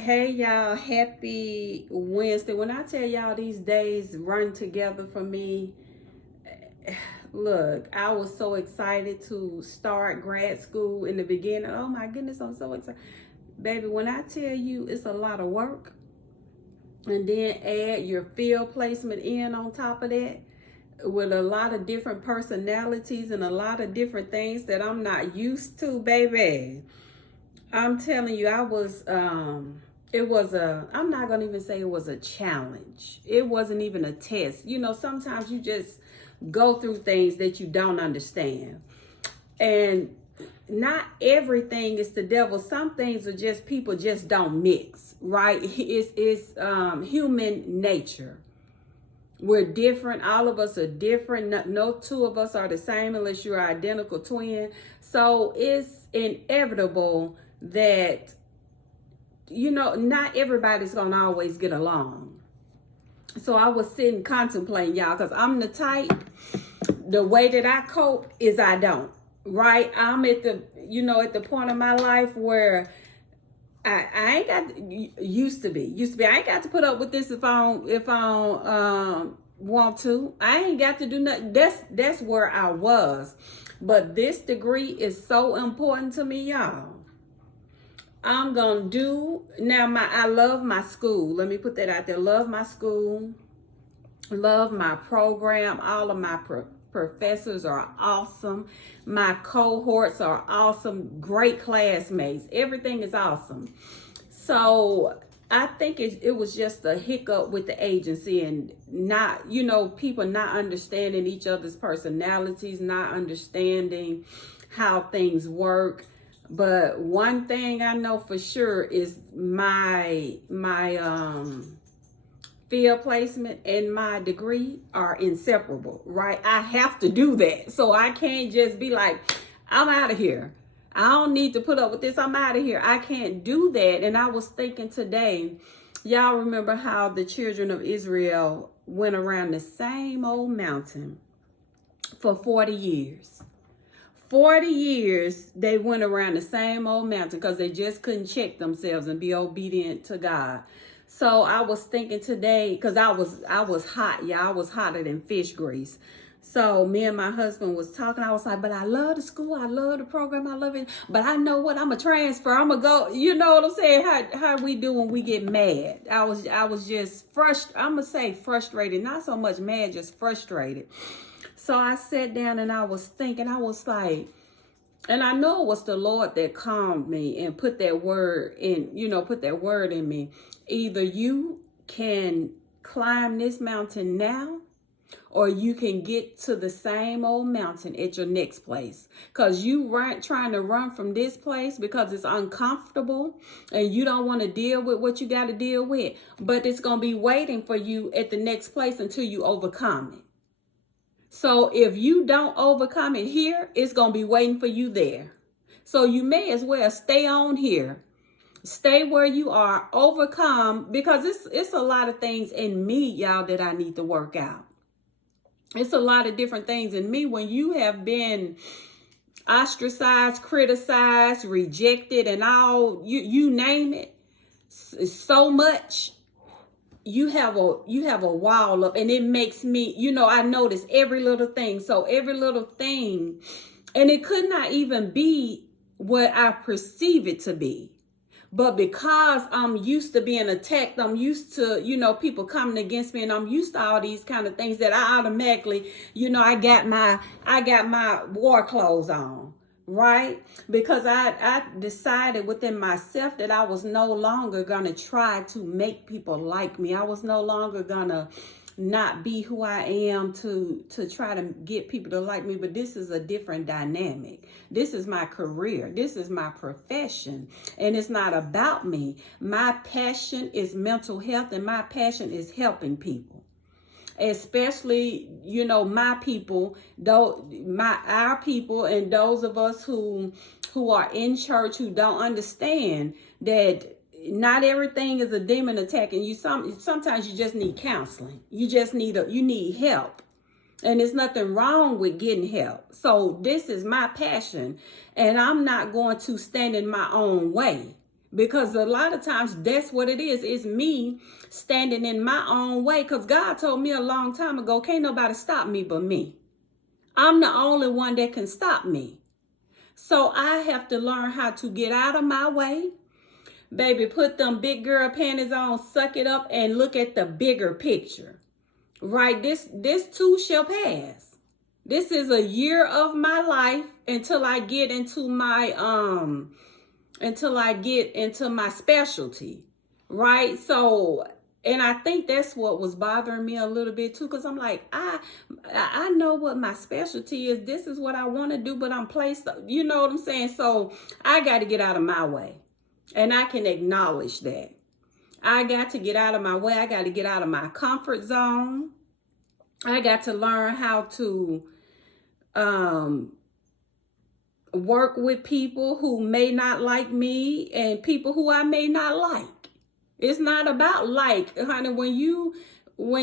Hey y'all, happy Wednesday. When I tell y'all these days run together for me, look, I was so excited to start grad school in the beginning. Oh my goodness, I'm so excited. Baby, when I tell you it's a lot of work, and then add your field placement in on top of that with a lot of different personalities and a lot of different things that I'm not used to, baby. I'm telling you, it was I'm not gonna even say it was a challenge. It wasn't even a test. Sometimes you just go through things that you don't understand. And not everything is the devil. Some things are just people just don't mix, right? It's human nature. We're different. All of us are different. No two of us are the same unless you're an identical twin. So it's inevitable that, not everybody's going to always get along. So I was sitting contemplating, y'all, because I'm the type, the way that I cope is I don't, right? I'm at the point of my life where I ain't got used to be. I ain't got to put up with this if I don't want to. I ain't got to do nothing. That's where I was. But this degree is so important to me, y'all. I'm gonna do now. I love my school. Let me put that out there. Love my school. Love my program. All of my professors are awesome. My cohorts are awesome. Great classmates. Everything is awesome. So I think it was just a hiccup with the agency and not, people not understanding each other's personalities, not understanding how things work. But one thing I know for sure is my field placement and my degree are inseparable, right? I have to do that. So I can't just be like, I'm out of here. I don't need to put up with this. I'm out of here. I can't do that. And I was thinking today, y'all remember how the children of Israel went around the same old mountain for 40 years. 40 years they went around the same old mountain because they just couldn't check themselves and be obedient to God. So I was thinking today, because I was hot, yeah, I was hotter than fish grease. So me and my husband was talking. I was like, but I love the school, I love the program, I love it. But I know what, I'm a transfer. I'm gonna go. You know what I'm saying? How we do when we get mad? I was just frustrated. I'm gonna say frustrated, not so much mad, just frustrated. So I sat down and I was thinking, I was like, and I know it was the Lord that calmed me and put that word in me. Either you can climb this mountain now, or you can get to the same old mountain at your next place. Because you weren't trying to run from this place because it's uncomfortable and you don't want to deal with what you got to deal with. But it's going to be waiting for you at the next place until you overcome it. So if you don't overcome it here, it's going to be waiting for you there. So you may as well stay on here. Stay where you are, overcome, because it's a lot of things in me, y'all, that I need to work out. It's a lot of different things in me. When you have been ostracized, criticized, rejected, and all, you name it, so much, you have a wall up, and it makes me, I notice every little thing. So every little thing, and it could not even be what I perceive it to be. But because I'm used to being attacked, I'm used to, people coming against me, and I'm used to all these kind of things, that I automatically, I got my war clothes on, right? Because I decided within myself that I was no longer going to try to make people like me. I was no longer going to not be who I am to try to get people to like me. But this is a different dynamic. This is my career. This is my profession. And it's not about me. My passion is mental health, and my passion is helping people. Especially, my people, our people, and those of us who are in church, who don't understand that not everything is a demon attacking you. Sometimes you just need counseling. You just need help. And there's nothing wrong with getting help. So this is my passion, and I'm not going to stand in my own way. Because a lot of times that's what it is. It's me standing in my own way. Because God told me a long time ago, can't nobody stop me but me. I'm the only one that can stop me. So I have to learn how to get out of my way. Baby, put them big girl panties on, suck it up, and look at the bigger picture. Right? This too shall pass. This is a year of my life until I get into my specialty. Right? So, and I think that's what was bothering me a little bit too, because I'm like, I know what my specialty is. This is what I want to do, but I'm placed, you know what I'm saying? So I got to get out of my way. And I can acknowledge that. I got to get out of my way. I got to get out of my comfort zone. I got to learn how to work with people who may not like me and people who I may not like. It's not about like, honey, when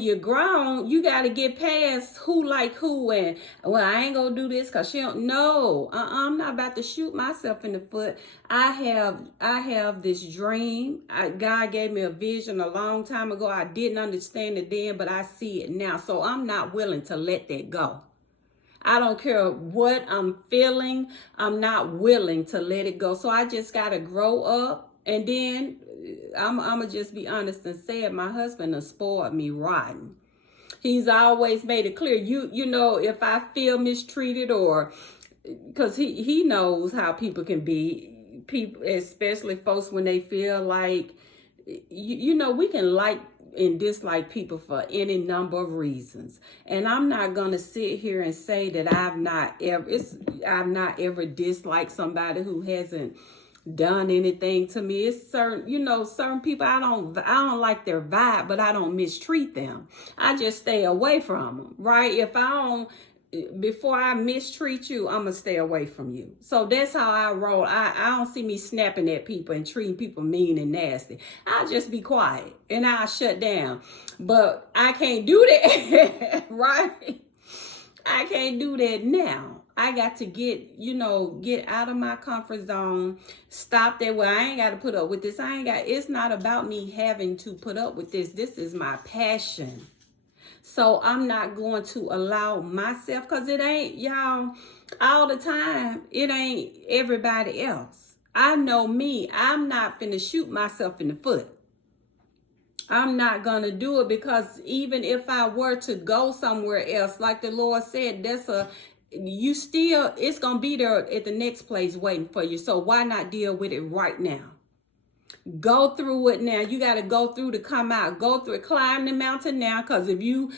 you're grown, you got to get past who like who and, well, I ain't going to do this because she don't know. I'm not about to shoot myself in the foot. I have this dream. God gave me a vision a long time ago. I didn't understand it then, but I see it now. So I'm not willing to let that go. I don't care what I'm feeling. I'm not willing to let it go. So I just got to grow up. And then I'm going to just be honest and say it. My husband has spoiled me rotten. He's always made it clear. You know, if I feel mistreated or because he knows how people can be, people, especially folks when they feel like, you know, we can like and dislike people for any number of reasons. And I'm not going to sit here and say that I've not ever disliked somebody who hasn't done anything to me. It's certain, you know, certain people I don't like their vibe, but I don't mistreat them. I just stay away from them, right? Before I mistreat you, I'm gonna stay away from you. So that's how I roll. I don't see me snapping at people and treating people mean and nasty. I'll just be quiet and I'll shut down. But I can't do that, right? I can't do that now. I got to get out of my comfort zone. Stop that. Well, I ain't got to put up with this. It's not about me having to put up with this. This is my passion. So I'm not going to allow myself, because it ain't, y'all, all the time, it ain't everybody else. I know me. I'm not finna shoot myself in the foot. I'm not going to do it, because even if I were to go somewhere else, like the Lord said, it's going to be there at the next place waiting for you. So why not deal with it right now? Go through it now. You got to go through to come out. Go through it. Climb the mountain now, because if you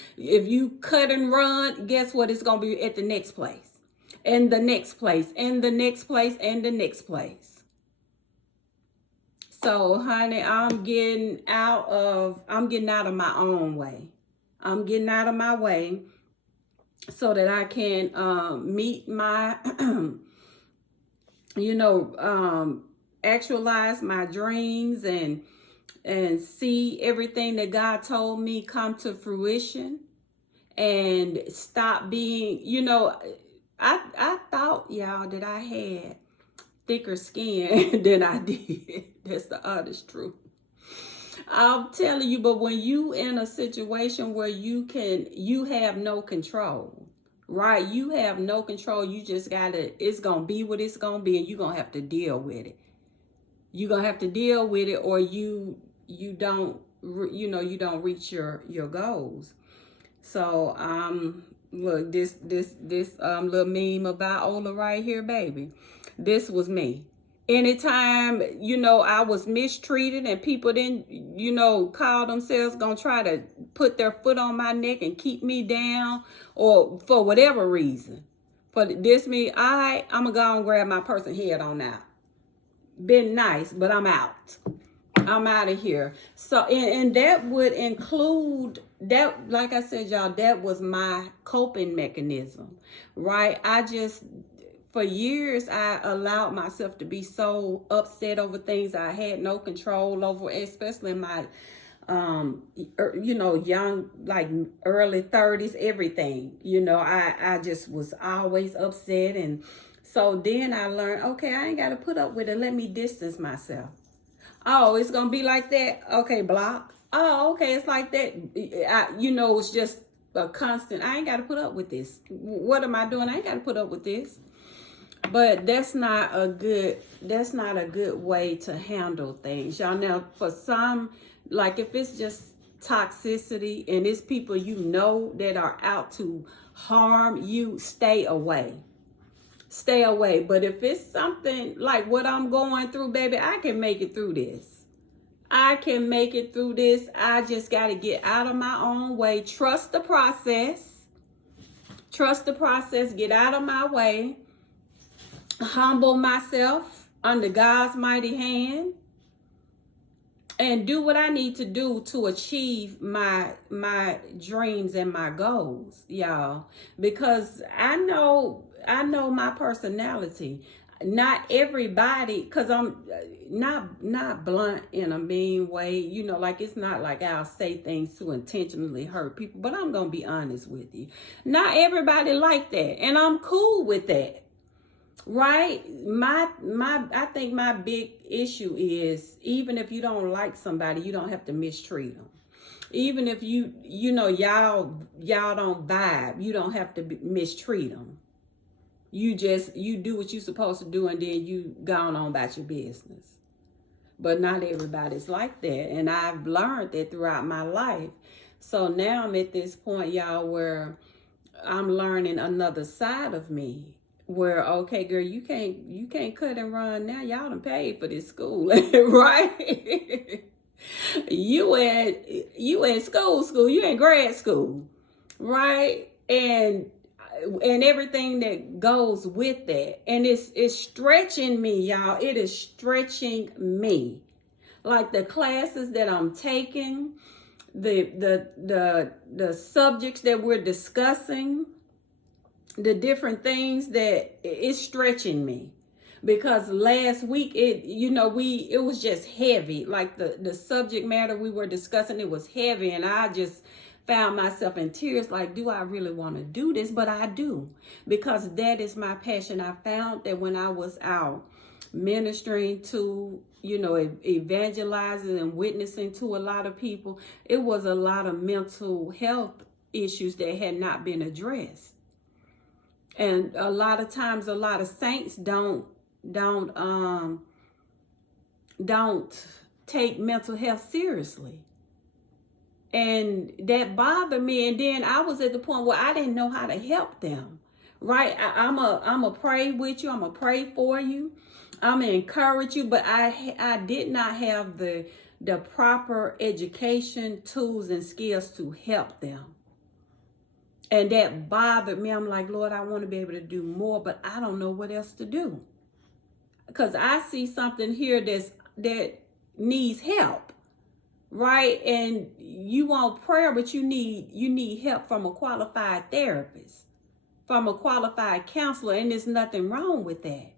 cut and run, guess what? It's going to be at the next place, and the next place, and the next place, and the next place. So, honey, I'm getting out of my own way. I'm getting out of my way so that I can meet my, actualize my dreams and see everything that God told me come to fruition, and stop being, I thought, y'all, that I had thicker skin than I did. That's the honest truth. I'm telling you, but when you in a situation where you have no control, right? You have no control. You just it's going to be what it's going to be, and you're going to have to deal with it. You're going to have to deal with it, or you don't reach your goals. So, look, this little meme about Ola right here, baby. This was me. Anytime, I was mistreated and people didn't, call themselves gonna try to put their foot on my neck and keep me down, or for whatever reason. For this me, I'm gonna go and grab my person head on out. Been nice, but I'm out. I'm out of here. So, and that would include that, like I said, y'all, that was my coping mechanism, right? For years, I allowed myself to be so upset over things I had no control over, especially in my, young, like early 30s, everything. I just was always upset. And so then I learned, okay, I ain't got to put up with it. Let me distance myself. Oh, it's gonna be like that. Okay, block. Oh, okay, it's like that. It's just a constant. I ain't got to put up with this. What am I doing? I ain't got to put up with this. But that's not a good. That's not a good way to handle things, y'all. Now, for some, like if it's just toxicity and it's people that are out to harm you, stay away. Stay away. But if it's something like what I'm going through, baby, I can make it through this. I can make it through this. I just got to get out of my own way. Trust the process. Trust the process. Get out of my way. Humble myself under God's mighty hand. And do what I need to do to achieve my dreams and my goals, y'all. Because I know my personality. Not everybody, because I'm not blunt in a mean way, like it's not like I'll say things to intentionally hurt people, but I'm gonna be honest with you. Not everybody like that, and I'm cool with that, right? I think my big issue is, even if you don't like somebody, you don't have to mistreat them. Even if y'all don't vibe, you don't have to mistreat them. You do what you're supposed to do, and then you gone on about your business. But not everybody's like that. And I've learned that throughout my life. So now I'm at this point, y'all, where I'm learning another side of me. Where, okay, girl, you can't cut and run now. Y'all done paid for this school, right? You in school, you in grad school, right? And everything that goes with that. And it's stretching me, y'all. It is stretching me. Like the classes that I'm taking, the subjects that we're discussing, the different things that it's stretching me. Because last week it was just heavy. Like the subject matter we were discussing, it was heavy, and I just found myself in tears, like, do I really want to do this? But I do, because that is my passion. I found that when I was out ministering to, evangelizing and witnessing to a lot of people, it was a lot of mental health issues that had not been addressed. And a lot of times, a lot of saints don't take mental health seriously. And that bothered me. And then I was at the point where I didn't know how to help them, right? I'm a pray with you. I'm a pray for you. I'm going to encourage you. But I did not have the proper education, tools, and skills to help them. And that bothered me. I'm like, Lord, I want to be able to do more, but I don't know what else to do. Because I see something here that needs help. Right? And you want prayer, but you need help from a qualified therapist, from a qualified counselor, and there's nothing wrong with that.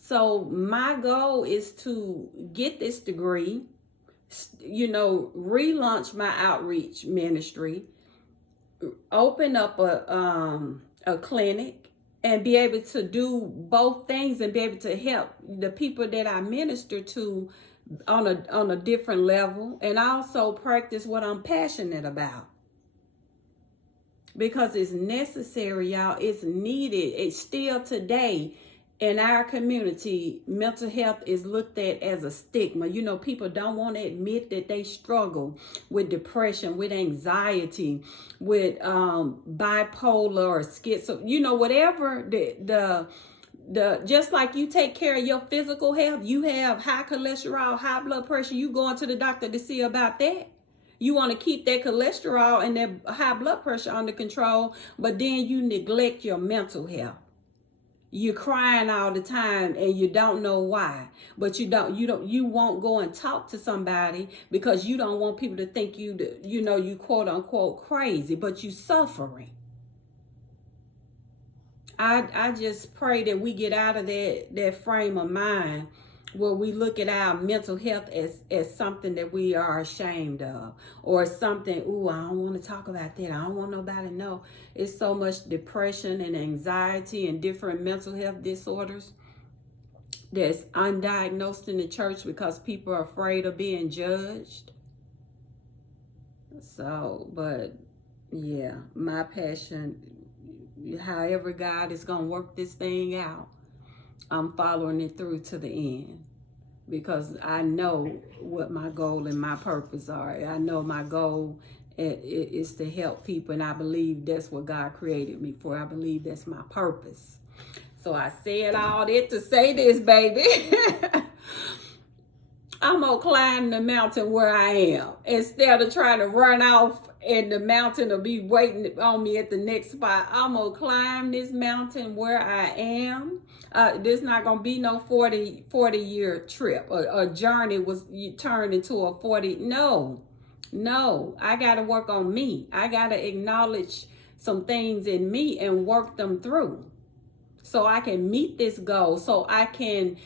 So my goal is to get this degree, relaunch my outreach ministry, open up a clinic, and be able to do both things and be able to help the people that I minister to on a different level, and also practice what I'm passionate about, because it's necessary, y'all. It's needed. It's still today in our community. Mental health is looked at as a stigma. People don't want to admit that they struggle with depression, with anxiety, with bipolar or schizo. Whatever just like you take care of your physical health, you have high cholesterol, high blood pressure, you going to the doctor to see about that. You want to keep that cholesterol and that high blood pressure under control, but then you neglect your mental health. You're crying all the time and you don't know why, but you won't go and talk to somebody because you don't want people to think you quote unquote crazy, but you suffering. I just pray that we get out of that frame of mind where we look at our mental health as something that we are ashamed of, or something, I don't want to talk about that. I don't want nobody to know. It's so much depression and anxiety and different mental health disorders. that's undiagnosed in the church because people are afraid of being judged. So, but yeah, my passion, however God is going to work this thing out, I'm following it through to the end. Because I know what my goal and my purpose are. I know my goal is to help people, and I believe that's what God created me for. I believe that's my purpose. So I said all that to say this, baby. I'm going to climb the mountain where I am instead of trying to run off and the mountain will be waiting on me at the next spot. I'm going to climb this mountain where I am. This not going to be no 40-year trip. A journey was turned into a 40. No, I got to work on me. I got to acknowledge some things in me and work them through so I can meet this goal, so I can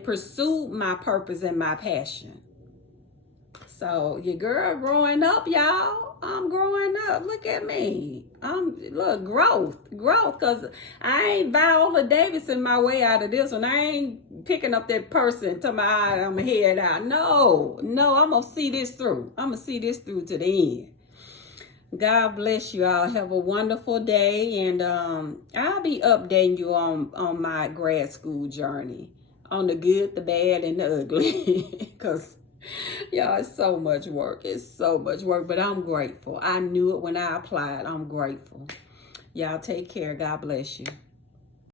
pursue my purpose and my passion. So your girl growing up, y'all. I'm growing up. Look at me. Look, growth. Because I ain't Viola Davidson my way out of this one. I ain't picking up that person to my eye, I'm going to head out. No, I'm going to see this through. I'm going to see this through to the end. God bless you all. Have a wonderful day. And I'll be updating you on my grad school journey. On the good, the bad, and the ugly. Because, y'all, it's so much work. It's so much work. But I'm grateful. I knew it when I applied. I'm grateful. Y'all take care. God bless you.